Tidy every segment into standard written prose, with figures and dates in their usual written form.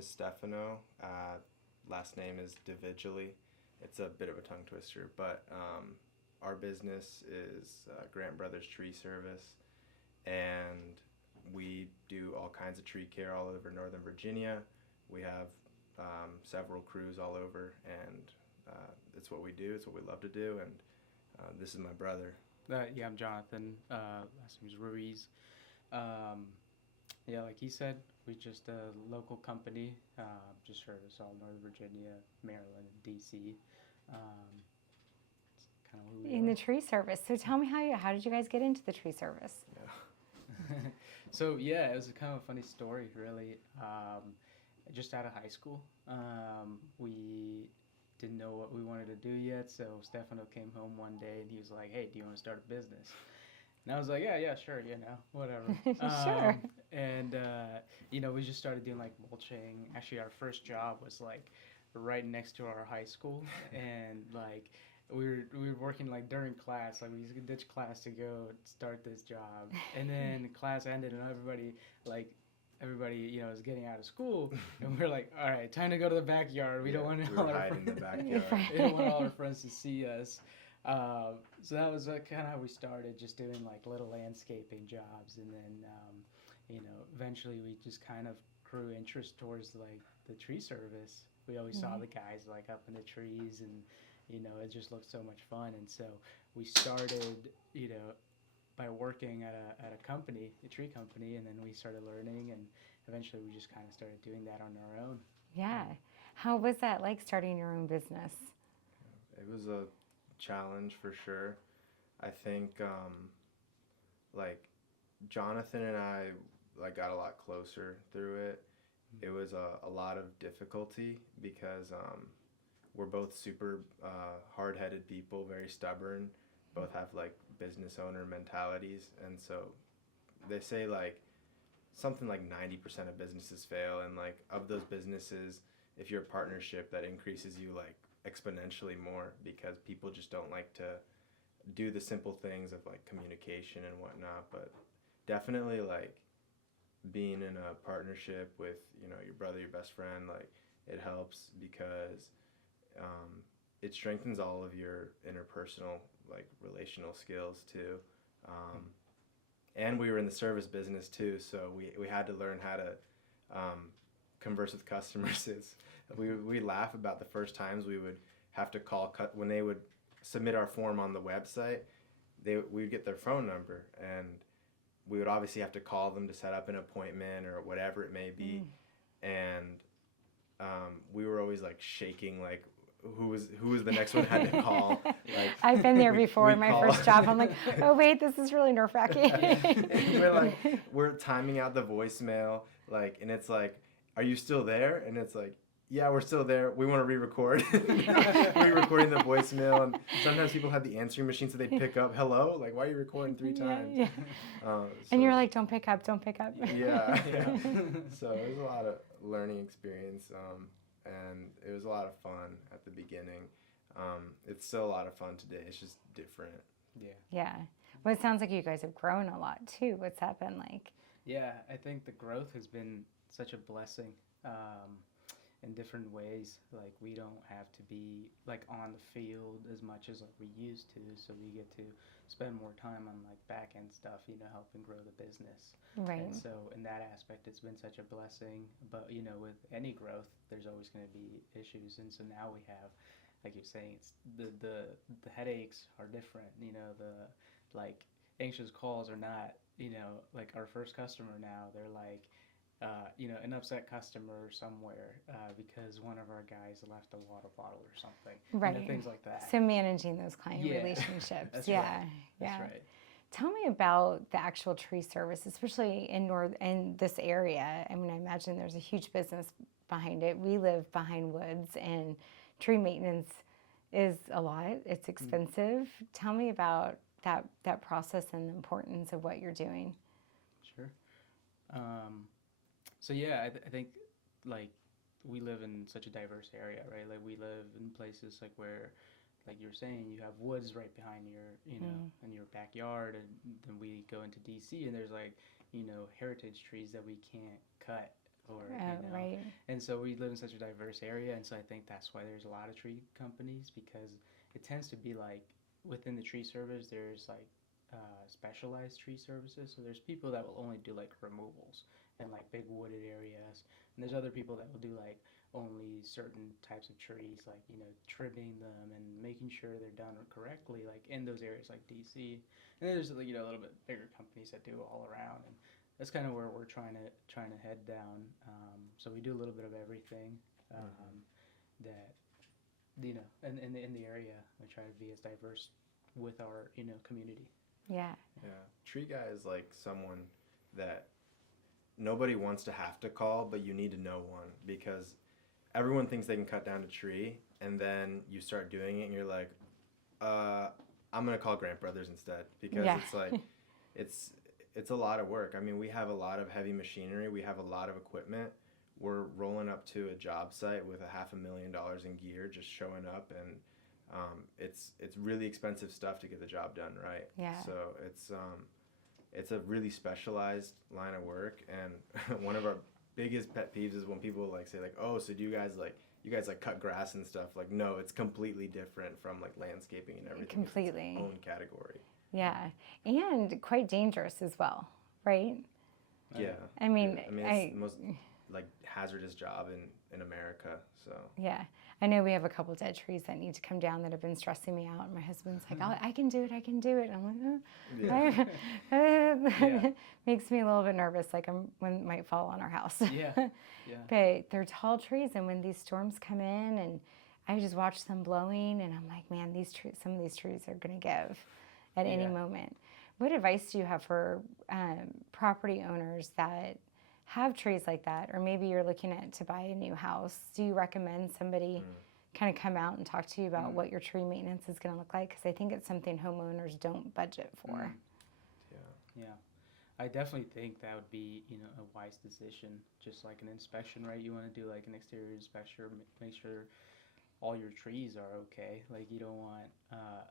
is Stefano. Last name is Devigili. It's a bit of a tongue twister, but our business is Grant Brothers Tree Service, and we do all kinds of tree care all over Northern Virginia. We have several crews all over, and it's what we do. It's what we love to do, and this is my brother. Yeah, I'm Jonathan. Last name is Ruiz. Yeah, like he said, we just a local company, just service all Northern Virginia, Maryland, and DC. It's kind of who we In are. the tree service. So tell me how did you guys get into the tree service? Yeah. So yeah, it was a kind of a funny story, really. Just out of high school, we didn't know what we wanted to do yet. So Stefano came home one day and he was like, "Hey, do you want to start a business?" And I was like, yeah, sure, whatever. Sure. And we just started doing like mulching. Actually, our first job was like right next to our high school, and like we were working like during class. Like we used to ditch class to go start this job, and then class ended, and everybody was getting out of school, and we're like, all right, time to go to the backyard. We don't want we all were our hiding in the backyard. we don't want all our friends to see us. So that was kind of how we started, just doing like little landscaping jobs, and then eventually we just kind of grew interest towards like the tree service. We always saw the guys like up in the trees, and it just looked so much fun, and so we started by working at a company, a tree company, and then we started learning, and eventually we just kind of started doing that on our own. Yeah. How was that like starting your own business? It was a challenge for sure. I think like Jonathan and I got a lot closer through it. It was a lot of difficulty because we're both super hard-headed people, very stubborn, both have like business owner mentalities, and so they say like something like 90% of businesses fail, and like of those businesses, if you're a partnership, that increases you like exponentially more, because people just don't like to do the simple things of like communication and whatnot. But definitely like being in a partnership with your brother, your best friend, like it helps because it strengthens all of your interpersonal like relational skills too. And we were in the service business too, so we had to learn how to converse with customers. We laugh about the first times we would have to call when they would submit our form on the website. We would get their phone number, and we would obviously have to call them to set up an appointment or whatever it may be. And we were always like shaking, like who was the next one had to call. Like, I've been there before in my first job. I'm like, oh wait, this is really nerve-wracking. we're timing out the voicemail, like, and it's like, are you still there? And it's like, yeah, we're still there. We want to re-record. Re-recording the voicemail, and sometimes people have the answering machine, so they pick up, hello, like, why are you recording 3 times? Yeah. And you're like, don't pick up. Yeah. So it was a lot of learning experience, and it was a lot of fun at the beginning. It's still a lot of fun today. It's just different. Yeah. Well, it sounds like you guys have grown a lot too. What's that been like? Yeah, I think the growth has been such a blessing in different ways. Like we don't have to be like on the field as much as like we used to, so we get to spend more time on like back end stuff, helping grow the business. Right. And so in that aspect, it's been such a blessing. But with any growth, there's always going to be issues, and so now we have, like you're saying, it's the headaches are different. The like anxious calls are not. Like our first customer now, they're like, an upset customer somewhere because one of our guys left a water bottle or something. Right. Things like that. So managing those client relationships. That's yeah. right. Yeah. That's right. Tell me about the actual tree service, especially in this area. I mean, I imagine there's a huge business behind it. We live behind woods, and tree maintenance is a lot. It's expensive. Tell me about that process and the importance of what you're doing. Sure. So yeah, I think like we live in such a diverse area, right? Like we live in places like where, like you were saying, you have woods right behind your, in your backyard, and then we go into DC, and there's like, heritage trees that we can't cut or Right. And so we live in such a diverse area, and so I think that's why there's a lot of tree companies, because it tends to be like within the tree service there's like specialized tree services. So there's people that will only do like removals in like big wooded areas, and there's other people that will do like only certain types of trees, like trimming them and making sure they're done correctly, like in those areas like DC. And then there's a little bit bigger companies that do it all around, and that's kind of where we're trying to head down. So we do a little bit of everything. That in the area, we try to be as diverse with our community. Yeah. Yeah. Tree guy is like someone that nobody wants to have to call, but you need to know one, because everyone thinks they can cut down a tree, and then you start doing it and you're like, I'm going to call Grant Brothers instead, because it's like, it's a lot of work. I mean, we have a lot of heavy machinery. We have a lot of equipment. We're rolling up to a job site with $500,000 in gear, just showing up, and it's really expensive stuff to get the job done right. Yeah. So it's a really specialized line of work, and one of our biggest pet peeves is when people like say like, oh, so do you guys cut grass and stuff? Like, no, it's completely different from like landscaping and everything. Completely. It's its own category. Yeah, and quite dangerous as well, right? Yeah. I mean, it's the most like hazardous job in America. So yeah, I know we have a couple dead trees that need to come down that have been stressing me out. And my husband's like, oh, I can do it. And I'm like, Yeah. Makes me a little bit nervous, like one might fall on our house. Yeah. But they're tall trees, and when these storms come in, and I just watch them blowing, and I'm like, man, some of these trees are going to give at any moment. What advice do you have for property owners that have trees like that, or maybe you're looking to buy a new house? Do you recommend somebody kind of come out and talk to you about what your tree maintenance is going to look like? Because I think it's something homeowners don't budget for. Yeah, I definitely think that would be a wise decision. Just like an inspection, right? You want to do like an exterior inspection, make sure all your trees are okay. Like, you don't want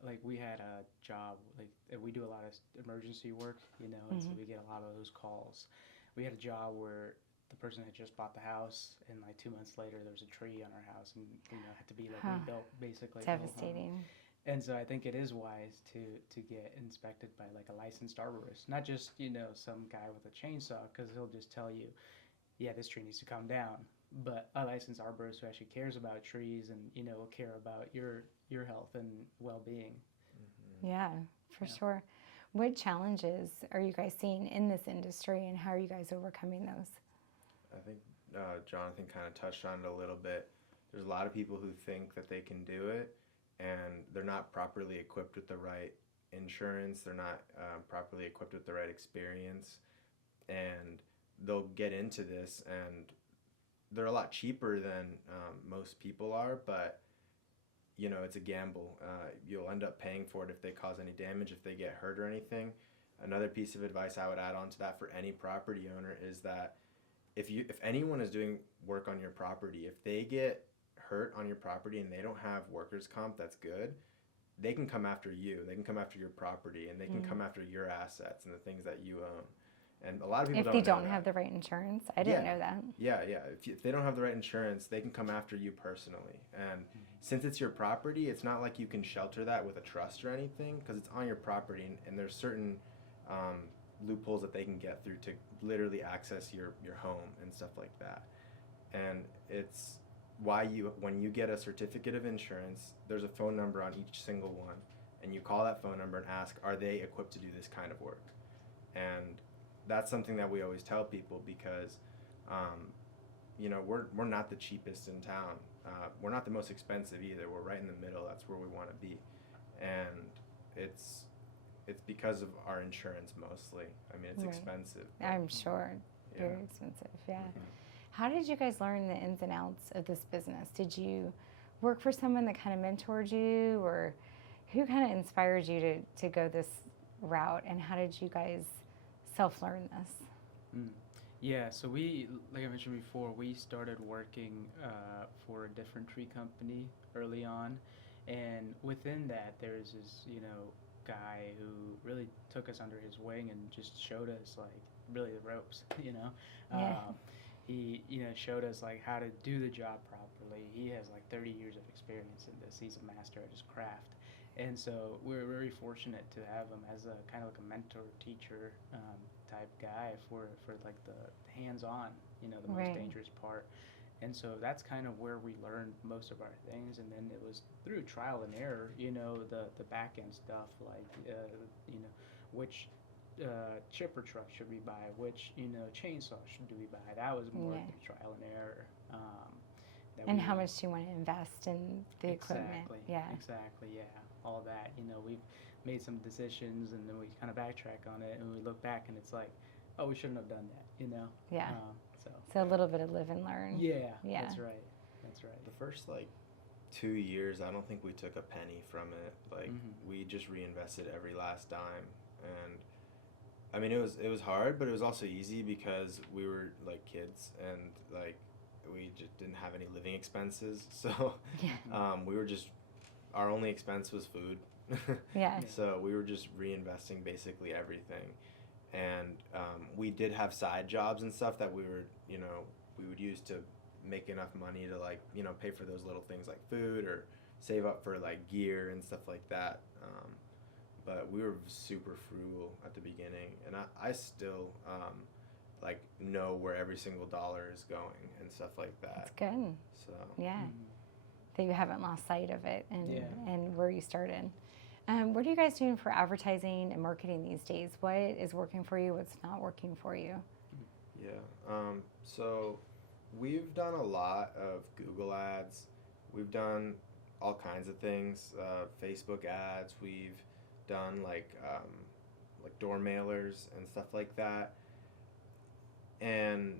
like we had a job, like we do a lot of emergency work, and so we get a lot of those calls. We had a job where the person had just bought the house, and like 2 months later there was a tree on our house, and had to be like rebuilt basically. Devastating. And so I think it is wise to get inspected by like a licensed arborist, not just some guy with a chainsaw, because he'll just tell you, yeah, this tree needs to come down, but a licensed arborist who actually cares about trees and will care about your health and well-being. Yeah, for sure. What challenges are you guys seeing in this industry, and how are you guys overcoming those? I think Jonathan kind of touched on it a little bit. There's a lot of people who think that they can do it, and they're not properly equipped with the right insurance. They're not properly equipped with the right experience, and they'll get into this, and they're a lot cheaper than most people are, but it's a gamble. You'll end up paying for it if they cause any damage, if they get hurt or anything. Another piece of advice I would add on to that for any property owner is that if anyone is doing work on your property, if they get hurt on your property and they don't have workers' comp that's good, they can come after you. They can come after your property, and they can come after your assets and the things that you own. And a lot of people if they don't have the right insurance. I didn't know that. Yeah. If they don't have the right insurance, they can come after you personally. And since it's your property, it's not like you can shelter that with a trust or anything, because it's on your property, and there's certain loopholes that they can get through to literally access your home and stuff like that. And it's why when you get a certificate of insurance, there's a phone number on each single one, and you call that phone number and ask, are they equipped to do this kind of work? And that's something that we always tell people, because we're not the cheapest in town. We're not the most expensive either. We're right in the middle. That's where we want to be, and it's because of our insurance mostly. I mean, it's expensive. I'm sure. Very expensive. Yeah. How did you guys learn the ins and outs of this business? Did you work for someone that kind of mentored you, or who kind of inspired you to go this route, and how did you guys self-learn this? Yeah, so we, like I mentioned before, we started working for a different tree company early on, and within that there's this guy who really took us under his wing and just showed us like really the ropes. he, you know, showed us like how to do the job properly. He has like 30 years of experience in this. He's a master at his craft. And so we're very fortunate to have him as a kind of like a mentor, teacher type guy for like the hands-on, you know, the most dangerous part. And so that's kind of where we learned most of our things. And then it was through trial and error, you know, the back end stuff, like, you know, which chipper truck should we buy, which, you know, chainsaw should we buy. That was more through trial and error. And how much do you want to invest in the equipment? Exactly, yeah. All that, you know, we've made some decisions and then we kind of backtrack on it and we look back and it's like, oh, we shouldn't have done that, you know? Yeah. So a little bit of live and learn. Yeah. That's right. The first like 2 years, I don't think we took a penny from it. Like we just reinvested every last dime. And I mean, it was hard, but it was also easy because we were like kids and like we just didn't have any living expenses. So we were just, our only expense was food. So we were just reinvesting basically everything. And we did have side jobs and stuff that we were, you know, we would use to make enough money to like, you know, pay for those little things like food or save up for like gear and stuff like that. But we were super frugal at the beginning. And I still like know where every single dollar is going and stuff like that. That's good. So that you haven't lost sight of it and where you started. What are you guys doing for advertising and marketing these days? What is working for you? What's not working for you? So we've done a lot of Google ads. We've done all kinds of things, Facebook ads. We've done like door mailers and stuff like that. And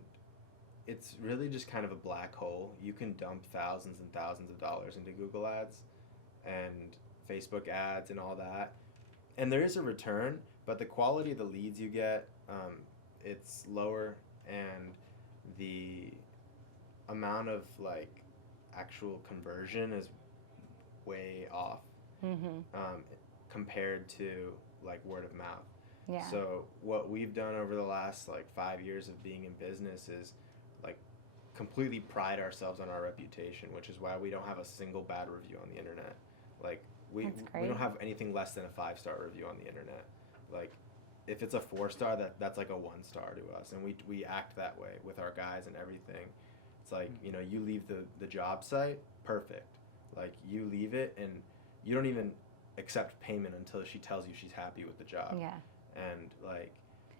it's really just kind of a black hole. You can dump thousands and thousands of dollars into Google ads and Facebook ads and all that. And there is a return, but the quality of the leads you get, it's lower, and the amount of like actual conversion is way off compared to like word of mouth. So what we've done over the last like 5 years of being in business is like completely pride ourselves on our reputation, which is why we don't have a single bad review on the internet. Like we don't have anything less than a 5-star review on the internet. Like if it's a 4-star, that's like a 1-star to us, and we act that way with our guys and everything. It's like, you know, you leave the job site, perfect. Like you leave it and you don't even accept payment until she tells you she's happy with the job. And like,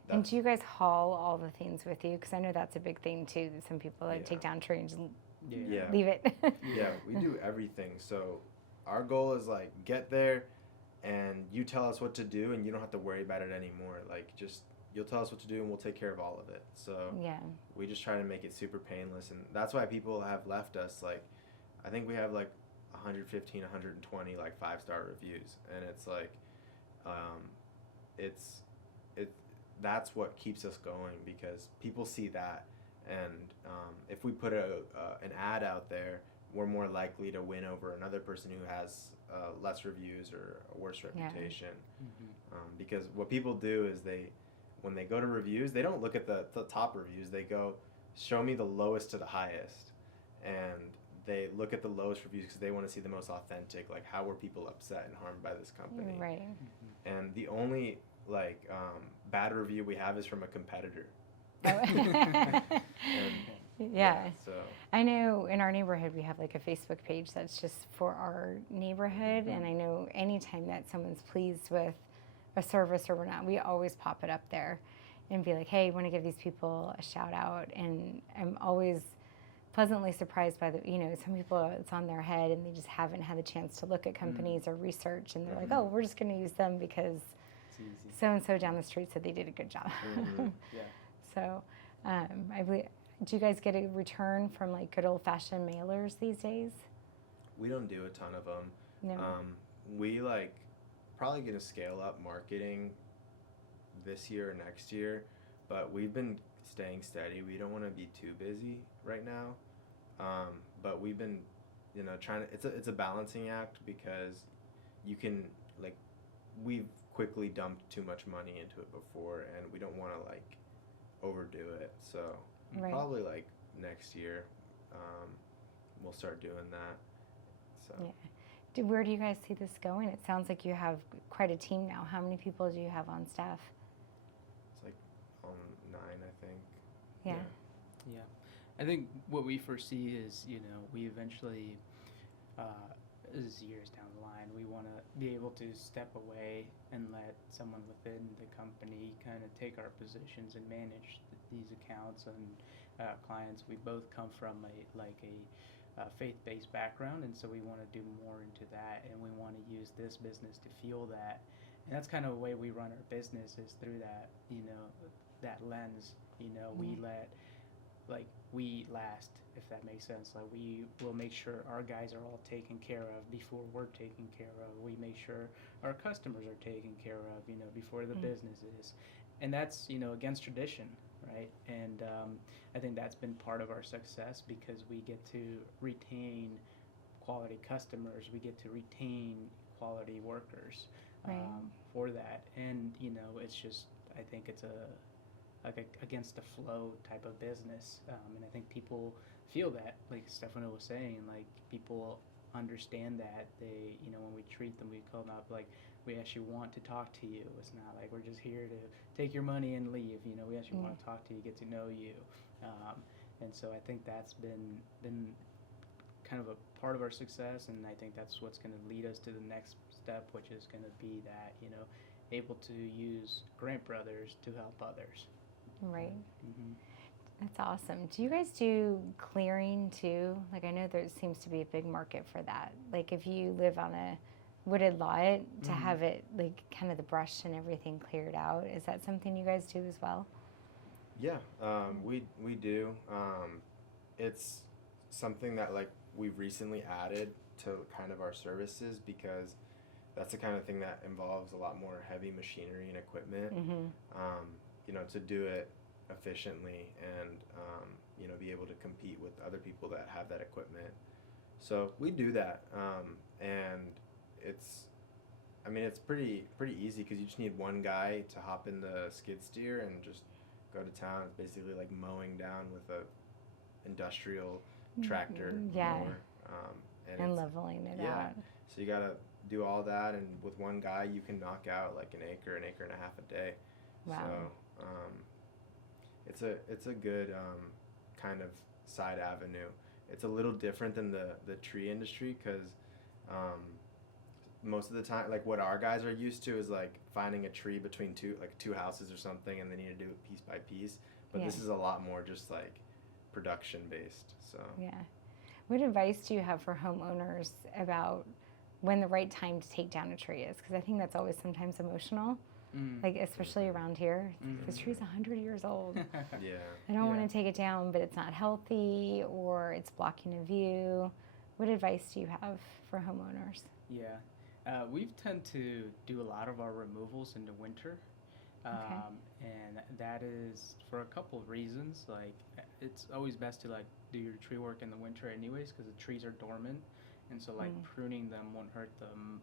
and do you guys haul all the things with you? Because I know that's a big thing too. That some people like take down trains and leave it. We do everything. So our goal is like get there, and you tell us what to do, and you don't have to worry about it anymore. Like just you'll tell us what to do, and we'll take care of all of it. So we just try to make it super painless, and that's why people have left us. Like I think we have like 115, 120 like 5-star reviews, and it's like, that's what keeps us going, because people see that, and if we put an ad out there, we're more likely to win over another person who has less reviews or a worse reputation. Because what people do is when they go to reviews, they don't look at the top reviews. They go, show me the lowest to the highest, and they look at the lowest reviews because they want to see the most authentic, like how were people upset and harmed by this company. And the only like bad review we have is from a competitor. So I know in our neighborhood we have like a Facebook page that's just for our neighborhood, and I know anytime that someone's pleased with a service or whatnot, we always pop it up there and be like, hey, you want to give these people a shout out. And I'm always pleasantly surprised by some people, it's on their head and they just haven't had the chance to look at companies or research, and they're like, oh, we're just going to use them because so and so down the street said they did a good job. So I believe, do you guys get a return from like good old fashioned mailers these days? We don't do a ton of them. No. We like probably going to scale up marketing this year or next year, but we've been staying steady. We don't want to be too busy right now, but we've been, trying to. It's a balancing act, because you can like we've quickly dumped too much money into it before, and we don't want to like overdo it. So probably like next year, we'll start doing that. So. Yeah. Where do you guys see this going? It sounds like you have quite a team now. How many people do you have on staff? It's like 9, I think. Yeah. Yeah. I think what we foresee is, we eventually, as years down the line, we want to be able to step away and let someone within the company kind of take our positions and manage these accounts and clients. We both come from a faith-based background, and so we want to do more into that, and we want to use this business to fuel that. And that's kind of the way we run our business, is through that, that lens. We last, if that makes sense. Like, we will make sure our guys are all taken care of before we're taken care of. We make sure our customers are taken care of, before the business is. And that's, against tradition, right? And I think that's been part of our success, because we get to retain quality customers. We get to retain quality workers for that. And, it's just, I think it's against the flow type of business, and I think people feel that, like Stefano was saying, like, people understand that. They, when we treat them, we call them up, like, we actually want to talk to you. It's not like we're just here to take your money and leave. We actually want to talk to you, get to know you, and so I think that's been kind of a part of our success, and I think that's what's going to lead us to the next step, which is going to be that, able to use Grant Brothers to help others. Right. That's awesome. Do you guys do clearing too? Like, I know there seems to be a big market for that. Like, if you live on a wooded lot, to have it, like, kind of the brush and everything cleared out. Is that something you guys do as well? Yeah, we do. It's something that, like, we've recently added to kind of our services, because that's the kind of thing that involves a lot more heavy machinery and equipment. To do it efficiently and be able to compete with other people that have that equipment. So we do that, and it's pretty easy, because you just need one guy to hop in the skid steer and just go to town. It's basically like mowing down with a industrial tractor mower, and leveling it out. So you gotta do all that, and with one guy you can knock out like an acre and a half a day. Wow. So it's a good kind of side avenue. It's a little different than the tree industry, because most of the time, like, what our guys are used to is like finding a tree between two houses or something, and they need to do it piece by piece. But this is a lot more just like production based. So what advice do you have for homeowners about when the right time to take down a tree is? Because I think that's always sometimes emotional. Like, especially around here, this tree's 100 years old. I don't want to take it down, but it's not healthy, or it's blocking a view. What advice do you have for homeowners? We tend to do a lot of our removals in the winter, and that is for a couple of reasons. Like, it's always best to, like, do your tree work in the winter anyways, because the trees are dormant. And so, like, pruning them won't hurt them.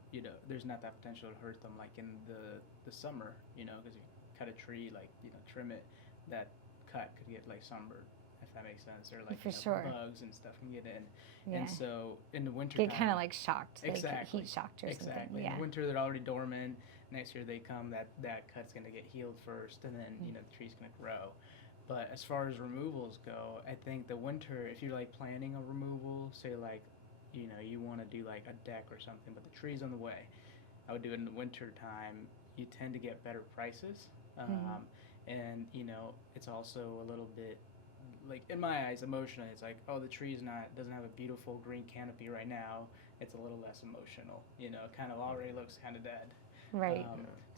There's not that potential to hurt them, like, in the summer, because you cut a tree, like, trim it, that cut could get, like, sunburned, if that makes sense. Or, like, bugs and stuff can get in. And so, in the winter get kind of, like, shocked. Exactly. Like, heat shocked or something. In the winter, they're already dormant. Next year they come, that cut's going to get healed first, and then, the tree's going to grow. But as far as removals go, I think the winter, if you're, like, planning a removal, say, like, you want to do like a deck or something, but the tree's on the way, I would do it in the winter time. You tend to get better prices, and it's also a little bit, like, in my eyes, emotional. It's like, oh, the tree's doesn't have a beautiful green canopy right now. It's a little less emotional. It kind of already looks kind of dead. Right.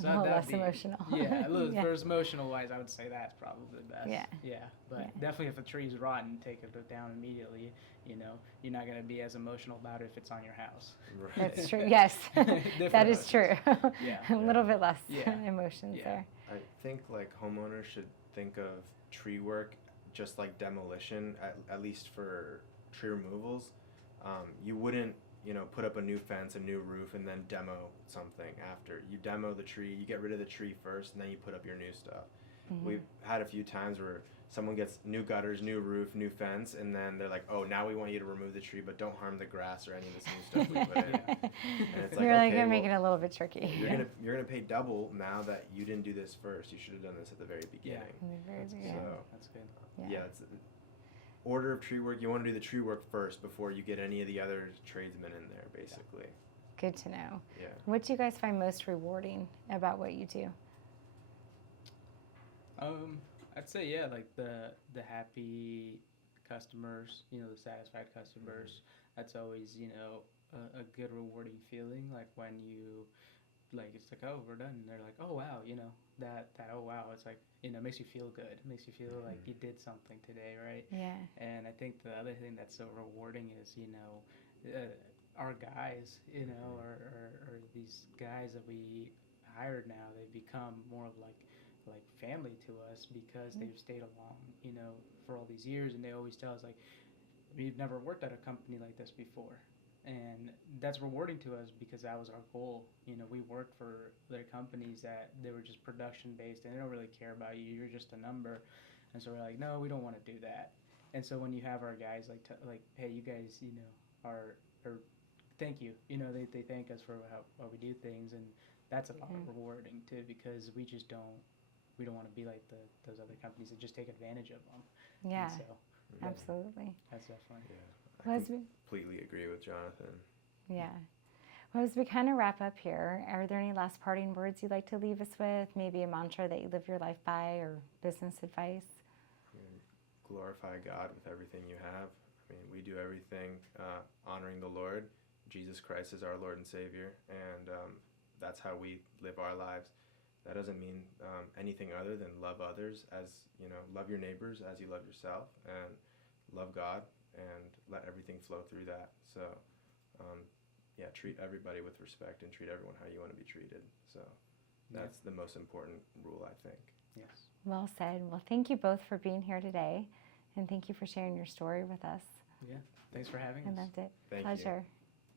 So a little less emotional. Yeah, a little. For emotional wise, I would say that's probably the best. But definitely, if a tree's rotten, take it down immediately. You're not going to be as emotional about it if it's on your house. Right. That's true. Yes, that is true. A little bit less emotions there. I think, like, homeowners should think of tree work just like demolition, at least for tree removals. You wouldn't put up a new fence, a new roof, and then demo something after. You demo the tree, you get rid of the tree first, and then you put up your new stuff. We've had a few times where someone gets new gutters, new roof, new fence, and then they're like, oh, now we want you to remove the tree, but don't harm the grass or any of this new stuff we put in. And it's like, You're like, okay, you're making it a little bit tricky. you're gonna pay double now that you didn't do this first. You should have done this at the very beginning. In the very beginning. So That's good. yeah, it's order of tree work. You want to do the tree work first before you get any of the other tradesmen in there, basically. Good to know. Yeah. What do you guys find most rewarding about what you do? I'd say like the happy customers, the satisfied customers. That's always a good rewarding feeling. Like when you it's like, oh, we're done, and they're like, oh wow, that oh wow, it's like it makes you feel good. It makes you feel like you did something today, right? Yeah. And I think the other thing that's so rewarding is our guys, or these guys that we hired now, they've become more of like family to us because they've stayed along, for all these years, and they always tell us like, we've never worked at a company like this before, and that's rewarding to us because that was our goal. We worked for their companies that they were just production based and they don't really care about you. You're just a number, and so we're like, no, we don't want to do that. And so when you have our guys like hey, you guys, are thank you. They thank us for how we do things, and that's a lot rewarding too because we just don't want to be like those other companies that just take advantage of them. Yeah, so, absolutely. That's definitely. Yeah, I completely agree with Jonathan. Yeah. Well, as we kind of wrap up here, are there any last parting words you'd like to leave us with? Maybe a mantra that you live your life by, or business advice? Glorify God with everything you have. I mean, we do everything honoring the Lord. Jesus Christ is our Lord and Savior, and that's how we live our lives. That doesn't mean anything other than love others love your neighbors as you love yourself, and love God, and let everything flow through that. So, treat everybody with respect and treat everyone how you want to be treated. So that's the most important rule, I think. Yes. Well said. Well, thank you both for being here today, and thank you for sharing your story with us. Yeah. Thanks for having us. I loved it. Thank you. Pleasure.